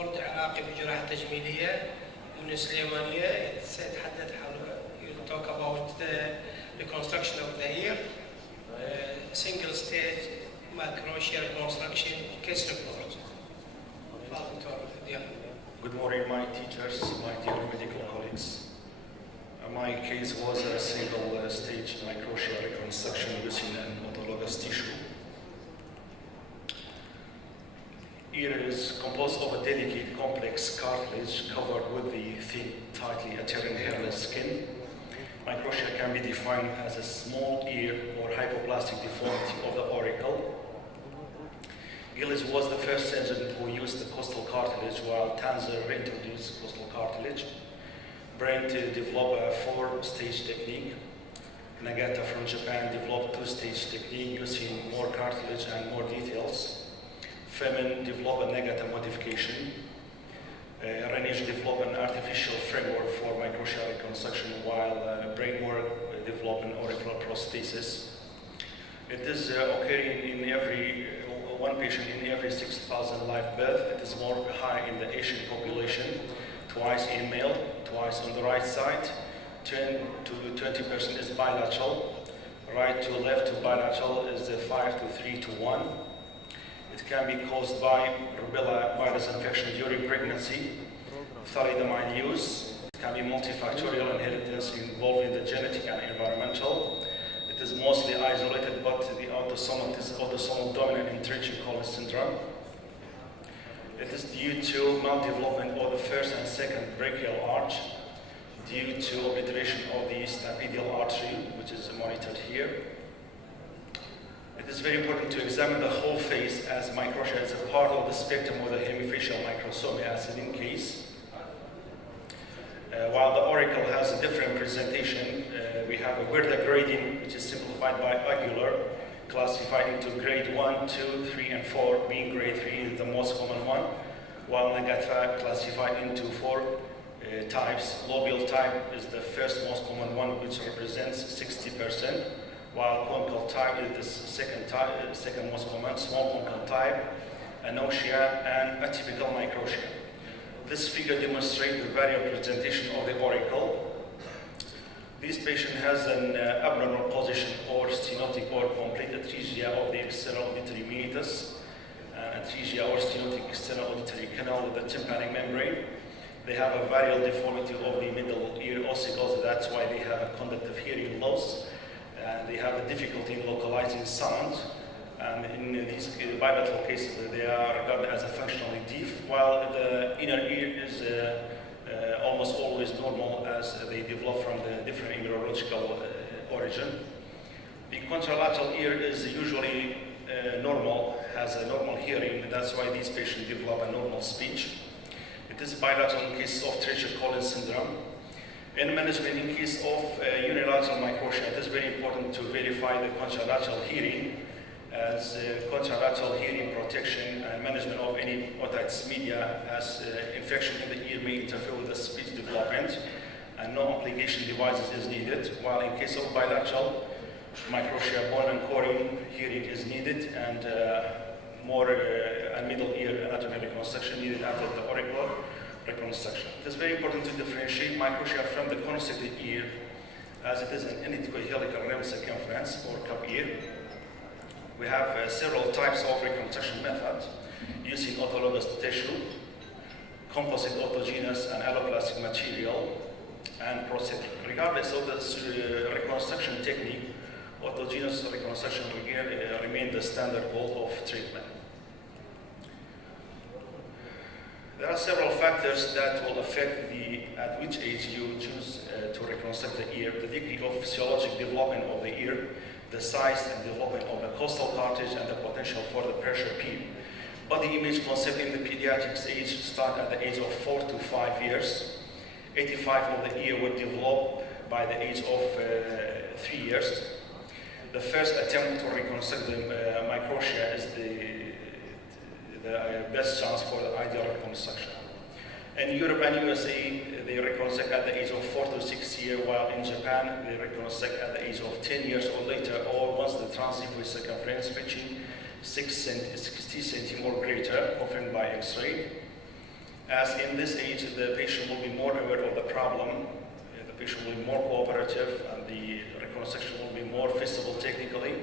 بورد عراقي بالجراحة التجميلية من السليمانية سيتحدث حول talk about the reconstruction of the ear, single stage microtia reconstruction case report. Good morning, my teachers, my dear medical colleagues. My case was a single stage microtia reconstruction using an autologous tissue. Ear is composed of a delicate, complex cartilage covered with the thin, tightly adherent hairless skin. Microtia can be defined as a small ear or hypoplastic deformity of the auricle. Gillis was the first surgeon who used the costal cartilage, while Tanzer introduced costal cartilage. Brent developed a 4-stage technique. Nagata from Japan developed 2-stage technique using more cartilage and more details. Femin developed a Nagata modification. Renish developed an artificial framework for microtia reconstruction, while Brainwork developed an auricular prosthesis. It is occurring in one patient in every 6,000 live birth. It is more high in the Asian population, twice in male, twice on the right side. 10 to 20% is bilateral. Right to left to bilateral is 5 to 3 to 1. It can be caused by rubella virus infection during pregnancy, thalidomide use. It can be multifactorial inheritance involving the genetic and environmental. It is mostly isolated, but the autosomal is autosomal dominant in Treacher-Collins syndrome. It is due to maldevelopment of the first and second brachial arch, due to obliteration of the stapedial artery, which is monitored here. It is very important to examine the whole face, as microtia is a part of the spectrum of the hemifacial microsomia acidin case. While the auricle has a different presentation, we have a Werder grading, which is simplified by Aguilar, classified into grade 1, 2, 3, and 4, being grade 3 is the most common one, while Nagata classified into 4 types. Lobial type is the first most common one, which represents 60%, while conical type is the second most common, small conical type, anoxia, and atypical microtia. This figure demonstrates the variable presentation of the auricle. This patient has an abnormal position or stenotic or complete atresia of the external auditory meatus, atresia or stenotic external auditory canal with the tympanic membrane. They have a variable deformity of the middle ear ossicles, that's why they have a conductive hearing loss. They have a difficulty in localizing sound. And in these bilateral cases, they are regarded as a functionally deaf, while the inner ear is almost always normal as they develop from the different neurological origin. The contralateral ear is usually normal, has a normal hearing, that's why these patients develop a normal speech. It is bilateral in case of Treacher-Collins syndrome. In management, in case of unilateral microtia, it is very important to verify the contralateral hearing, as contralateral hearing protection and management of any otitis media, as infection in the ear may interfere with the speech development, and no application devices is needed, while in case of bilateral microtia, bone and coring hearing is needed, and more and middle ear anatomy reconstruction needed after the auricular reconstruction. It is very important to differentiate microtia from the constricted ear, as it is an elliptical helical rim circumference or cup ear. We have several types of reconstruction methods using autologous tissue, composite autogenous and alloplastic material, and prosthetic. Regardless of the reconstruction technique, autogenous reconstruction remains the standard goal of treatment. There are several factors that will affect at which age you choose to reconstruct the ear: the degree of physiologic development of the ear, the size and development of the costal cartilage, and the potential for the pressure peak. Body image concept in the pediatrics age start at the age of 4 to 5 years. 85% of the ear would develop by the age of 3 years. The first attempt to reconstruct the microtia is the best chance for the ideal reconstruction. In Europe and USA, they reconstruct at the age of 4 to 6 years, while in Japan, they reconstruct at the age of 10 years or later, or once the transverse circumference reaching 60 cm or greater, confirmed by X-ray. As in this age, the patient will be more aware of the problem, the patient will be more cooperative, and the reconstruction will be more feasible technically.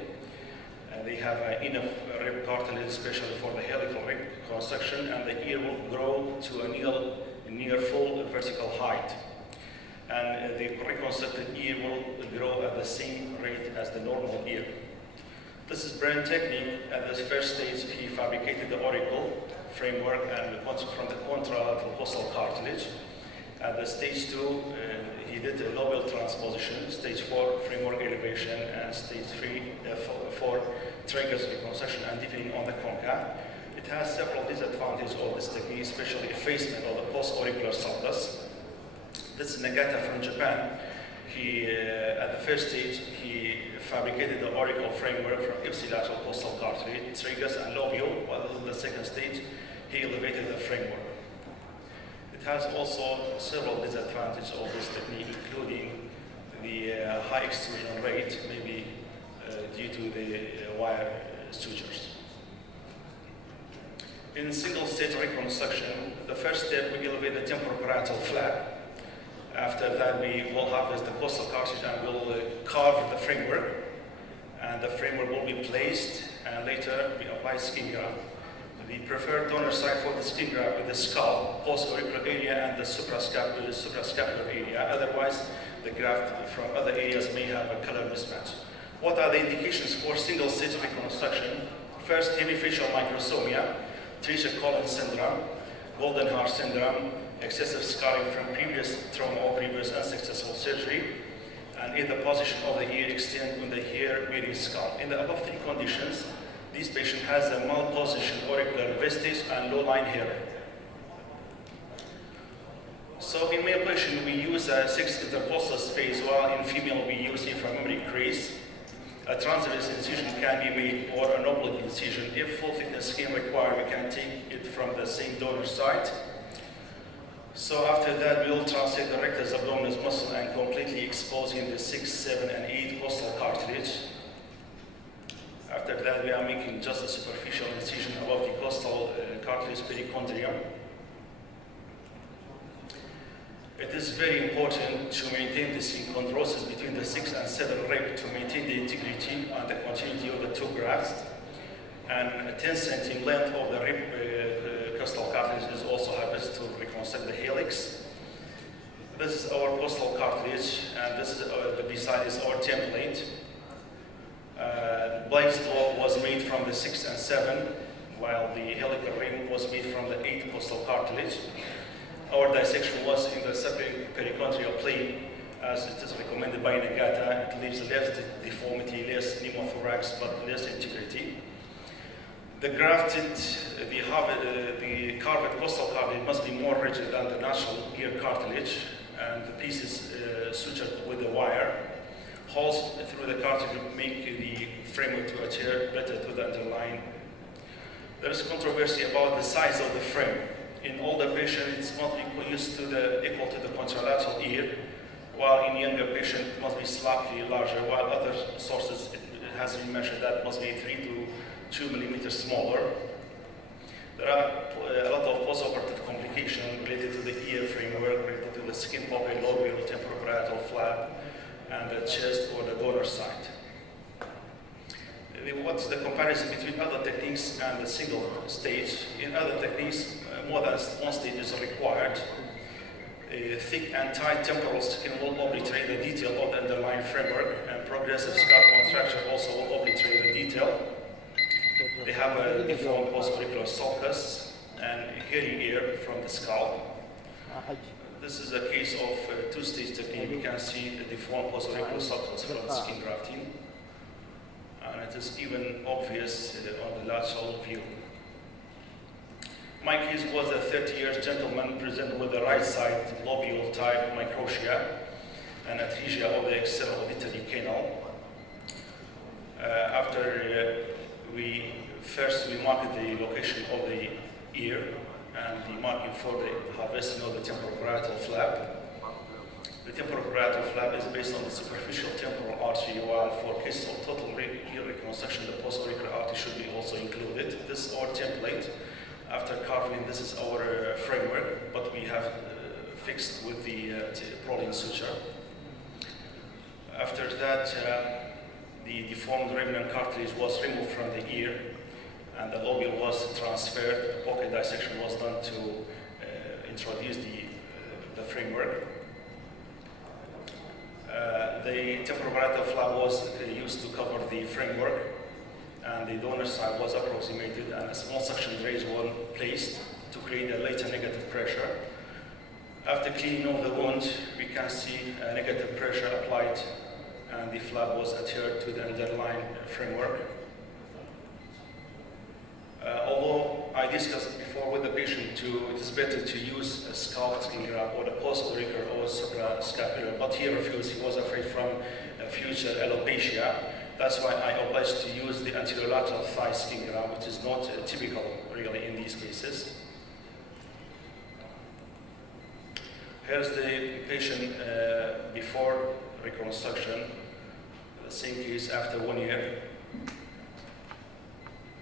They have enough rib cartilage, especially for the helical reconstruction, and the ear will grow to a near full vertical height. And the reconstructed ear will grow at the same rate as the normal ear. This is brain technique. At the first stage, he fabricated the auricle framework and from the contralateral costal cartilage. At the stage 2, he did a lobial transposition, stage 4, framework elevation, and stage 4, tragus reconstruction and deepening on the concha. It has several disadvantages of this technique, especially effacement of the post-auricular sulcus. This is Nagata from Japan. At the first stage, he fabricated the auricle framework from ipsilateral costal cartilage, tragus and lobule, while in the second stage, he elevated the framework. It has also several disadvantages of this technique, including the high extrusion rate, maybe due to the wire sutures. In single-stage reconstruction, the first step, we elevate the temporoparietal flap. After that, we will harvest the costal cartilage and will carve the framework. And the framework will be placed, and later we apply skin graft. The preferred donor site for the skin graft is the skull, post-auricular area, and the suprascapular area. Otherwise, the graft from other areas may have a color mismatch. What are the indications for single-stage reconstruction? First, heavy facial microsomia, trichia colon syndrome, golden heart syndrome, excessive scarring from previous trauma or previous unsuccessful surgery, and if the position of the ear extends when the hair-bearing skull. In the above 3 conditions, this patient has a malpositioned auricular vestige and low-line hair. So in male patient, we use a 6 intercostal space, while in female, we use inframammary crease. A transverse incision can be made or an oblique incision. If full thickness skin required, we can take it from the same donor site. So after that, we will translate the rectus abdominis muscle and completely exposing the 6, 7, and 8 costal cartilage. After that, we are making just a superficial incision above the costal cartilage perichondrium. It is very important to maintain the synchondrosis between the 6 and 7 rib to maintain the integrity and the continuity of the 2 grafts. And a 10 cm length of the rib costal cartilage is also harvested to reconstruct the helix. This is our costal cartilage, and this is beside is our template. Blaze wall was made from the 6 and 7, while the helical ring was made from the 8 costal cartilage. Our dissection was in the subperichondrial plane, as it is recommended by Nagata. It leaves less deformity, less pneumothorax, but less integrity. The carved costal cartilage must be more rigid than the natural ear cartilage, and the pieces sutured with the wire. Holes through the cartilage make the framework to adhere better to the underlying. There is controversy about the size of the frame. In older patients, it must be equal to the contralateral ear, while in younger patients, it must be slightly larger, while other sources, it has been measured that must be 3 to 2 millimeters smaller. There are a lot of postoperative complications related to the ear framework, related to the skin pocket, lobule, temporoparietal flap, and the chest or the donor site. What's the comparison between other techniques and the single stage? In other techniques, more than 1 stage is required. A thick and tight temporal skin will obliterate the detail of the underlying framework, and progressive scalp contracture also will obliterate the detail. They have a deformed post-auricular sulcus and hairy ear from the scalp. This is a case of a 2-stage technique. You can see the deformed post-auricular sulcus from the skin grafting. And it is even obvious on the lateral view. My case was a 30-year gentleman presented with the right side lobule type microtia and atresia of the external auditory canal. After we marked the location of the ear and the marking for the harvesting of the temporoparietal flap. The temporoparietal flap is based on the superficial temporal artery, while for case of total ear reconstruction, the post-auricular artery should be also included. This is our template. After carving, this is our framework, but we have fixed with the proline suture. After that, the deformed remnant cartilage was removed from the ear, and the lobule was transferred. A pocket dissection was done to introduce the framework. The temporoparietal flap was used to cover the framework, and the donor side was approximated, and a small suction raise was placed to create a latent negative pressure. After cleaning of the wound, we can see a negative pressure applied, and the flap was adhered to the underlying framework. Although I discussed before with the patient it is better to use a scalp skin graft or the post-auricular or suprascapular, but he refused. He was afraid from future alopecia. That's why I obliged to use the anterolateral thigh skin graft, which is not typical really in these cases. Here's the patient before reconstruction, the same case after 1 year.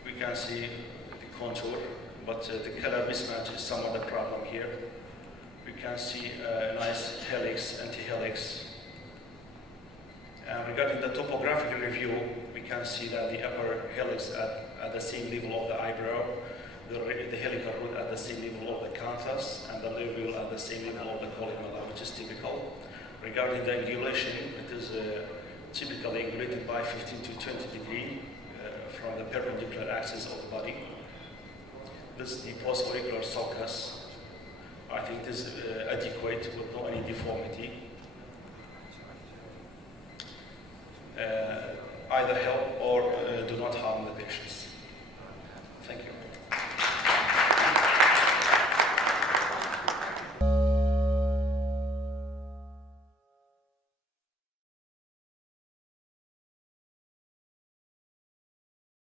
We can see the contour, but the color mismatch is somewhat the problem here. We can see a nice helix, anti-helix. And regarding the topographical review, we can see that the upper helix at the same level of the eyebrow, the helical root at the same level of the canthus, and the lobule at the same level of the columella, which is typical. Regarding the angulation, it is typically angulated by 15 to 20 degrees from the perpendicular axis of the body. This is the post-auricular sulcus. I think it is adequate with no any deformity. Either help or do not harm the patients.